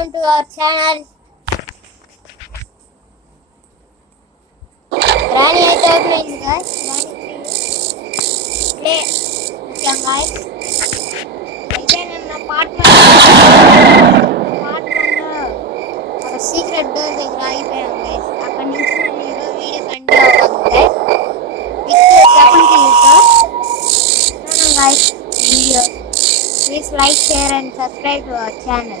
welcome to our channel. Rani అయితే అయిపోయింది guys. Rani play వచ్చాం guys. అయితే నిన్న పార్ట్ 1లో ఒక సీక్రెట్ డోర్ దగ్గర ఆగిపోయాం guys. అక్కడ నుంచి నేను ఈరోజు వీడియో కంటిన్యూ అవుతుంది guys. విత్ సెకండ్ టీవీతో చూడండి guys video. Please like, share and subscribe to our channel.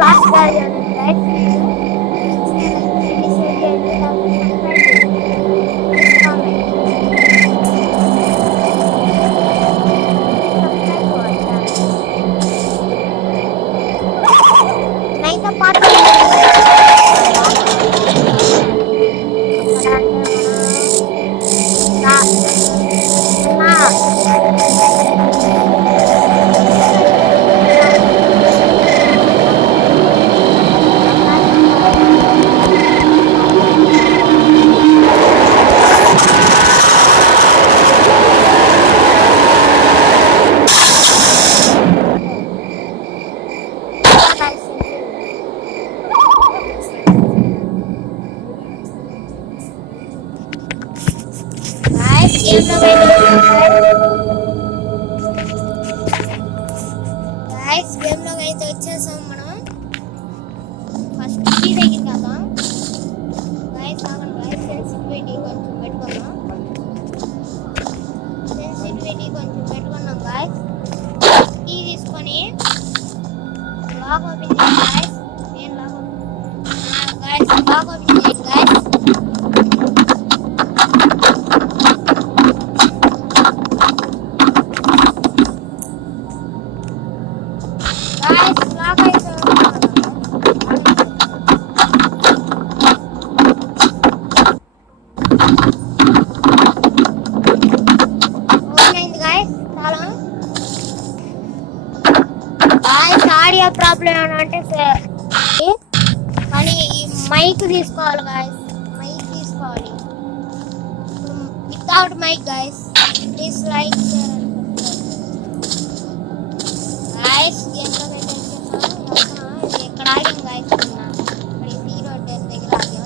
Last guy, right? Guys, game లో అయితే వచ్చేసాం మనం. ఫస్ట్ కీ దగ్గరికి వెళ్దాం. Guys, ఆగండి guys, సెన్సిటివిటీ కొంచెం పెట్టుకున్నాం. Guys. కీ తీసుకొని లాక్ ఓపెన్ చేయండి guys. నేను lock open guys, lock open చేయండి guys. ఆడియో ప్రాబ్లం అంటే కానీ ఈ మైక్ తీసుకోవాలి గాయస్. మైక్ తీసుకోవాలి without mic guys. Please like guys. ఎక్కడ ఆగాం గాయస్? ఇక్కడ ఈ రోడ్ దగ్గర ఆగాం.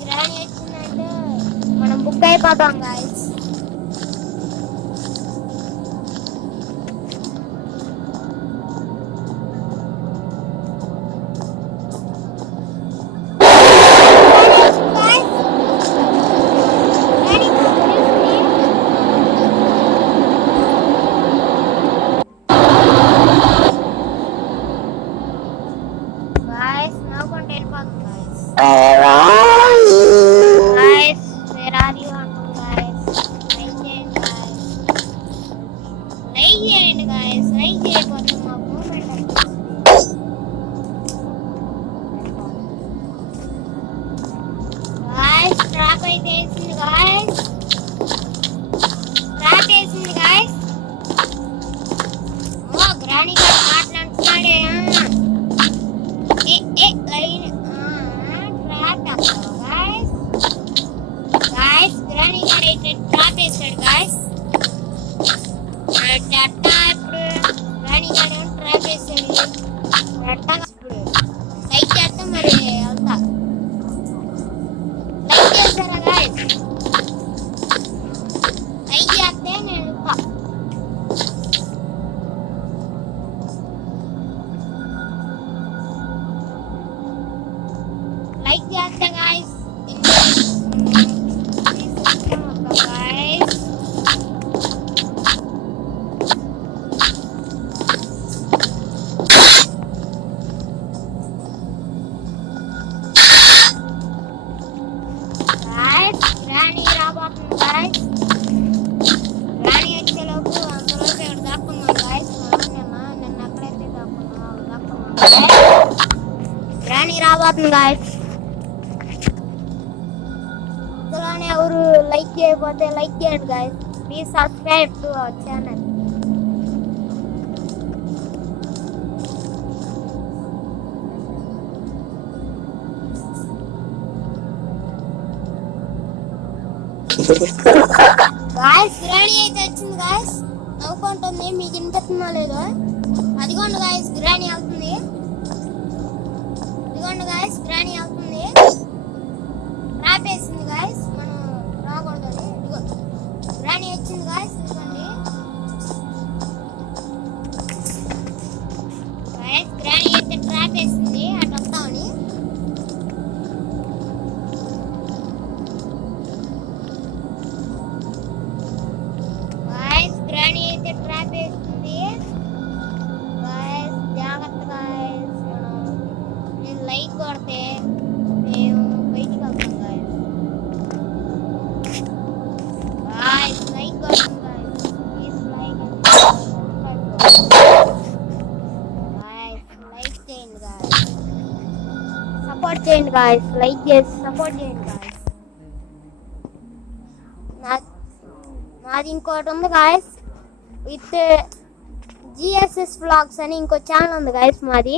గ్రాని వచ్చిందంటే మనం బుక్ అయిపోతాం గాయస్. నవ్వుకుంటే వెళ్ళిపోతాం guys. Guys, where are you guys? Like చేయండి guys. Like చేయండి guys. Like చేయకపోతే మా మూమెంట్ guys. ట్రాప్ అయితే వేసింది guys. ట్రాప్ వేసింది guys. ఓ గ్రాని గారు మాట్లాడుతున్నాడే. Line trap guys. గ్రాని గారు అయితే ట్రాప్ వేస్తాడు గాయస్. అట్టా ఇప్పుడు గ్రాని గారు ట్రాప్ వేస్తాడు. అట్టా ఇప్పుడు లైక్ చేస్తే మరి వెళ్తా. లైక్ చేస్తారా గాయస్? లైక్ చేస్తే నేను వెళ్తా. లైక్ చేస్తే గాయస్ గ్రానీ రాబోతుంది గాయస్. ఇంతలోనే ఎవరు లైక్ చేయకపోతే లైక్ చేయండి guys. Please subscribe to our channel. Guys granny అయితే వచ్చింది గాయస్. నవ్వుకుంటుంది, మీకు వినిపిస్తుందో లేదో. అదిగోండి గాయస్ గ్రానీ అవుతుంది. ఇదిగోండి గాయస్ గ్రానీ అవుతుంది. ట్రాప్ వేసింది గాయస్, మనం రాకూడదు. ఇదిగో గ్రానీ వచ్చింది గాయస్. ఇదిగోండి గాయస్ గ్రానీ అయితే ట్రాప్ వేసింది అటు వస్తామని. గ్రానీ అయితే ట్రాప్ వేస్తుంది గాయస్. జాగ్రత్త గాయస్, నేను లైక్ కొడితే మేము బయటికి వెళ్తాం గాయస్. గాయస్ లైక్ కొట్టండి guys. Please like guys. Like చేయండి గాయస్, సపోర్ట్ చేయండి గాయస్. లైక్ చేసి సపోర్ట్ చేయండి గాయస్. నాది ఇంకోటి ఉంది గాయస్, విత్ జిఎస్ఎస్ వ్లాగ్స్ అని ఇంకో ఛానల్ ఉంది గాయస్ మాది.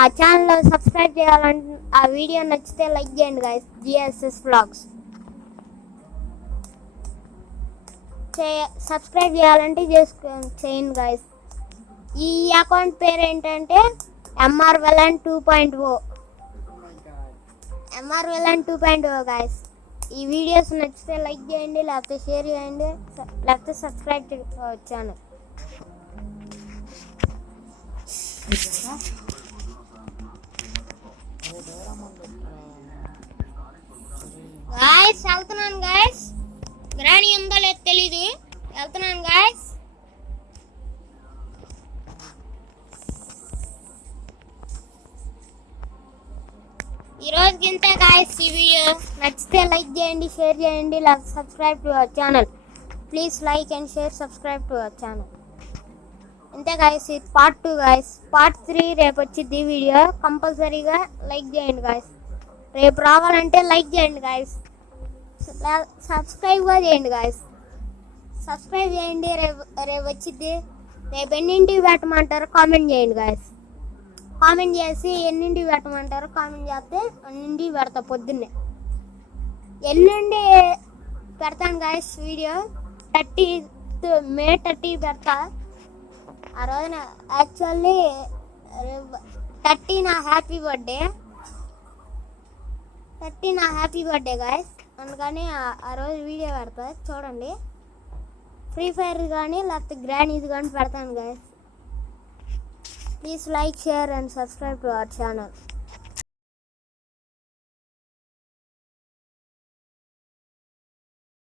ఆ ఛానల్ సబ్స్క్రైబ్ చేయాలంటే, ఆ వీడియో నచ్చితే లైక్ చేయండి గాయస్. జిఎస్ఎస్ వ్లాగ్స్ సబ్స్క్రైబ్ చేయాలంటే చేయండి గాయస్. ఈ అకౌంట్ పేరు ఏంటంటే MRVLN 2.0. MRVLN 2.0 గాయస్. ఈ వీడియోస్ నచ్చితే లైక్ చేయండి, లేకపోతే షేర్ చేయండి, లేకపోతే సబ్స్క్రైబ్ ఛానల్. గాయస్ వెళ్తున్నాను గాయస్. గ్రానీ ఉందో లేదు తెలీదు, వెళ్తున్నాను గాయస్. ఈ రోజుకి ఇంతే గాయస్. ఈ వీడియో నచ్చితే లైక్ చేయండి, షేర్ చేయండి, లేకపోతే subscribe to our channel. Please like and share, subscribe to our channel. ఇంతే గాయస్. ఇది పార్ట్ 2 గాయస్. పార్ట్ 3 రేపు వచ్చింది వీడియో. కంపల్సరీగా లైక్ చేయండి గాయస్. రేపు రావాలంటే లైక్ చేయండి గాయస్. సబ్స్క్రైబ్ కూడా చేయండి గాయస్. సబ్స్క్రైబ్ చేయండి. రేపు వచ్చింది. రేపు ఎన్నింటికి పెట్టమంటారో కామెంట్ చేయండి గాయస్. కామెంట్ చేసి ఎన్నింటికి పెట్టమంటారో కామెంట్ చేస్తే అన్నింటికి పెడతా. పొద్దున్నే ఎల్లుండి పెడతాను గాయస్ వీడియో. 30th May 30 పెడతా. ఆ రోజున యాక్చువల్లీ 30 నా హ్యాపీ బర్త్డే. 30 నా హ్యాపీ బర్త్డే గాయస్. అందుకని ఆ రోజు వీడియో పెడతా, చూడండి. ఫ్రీ ఫైర్ కానీ లేకపోతే గ్రానీస్ కానీ పెడతాను guys. Please like, share and subscribe to our channel.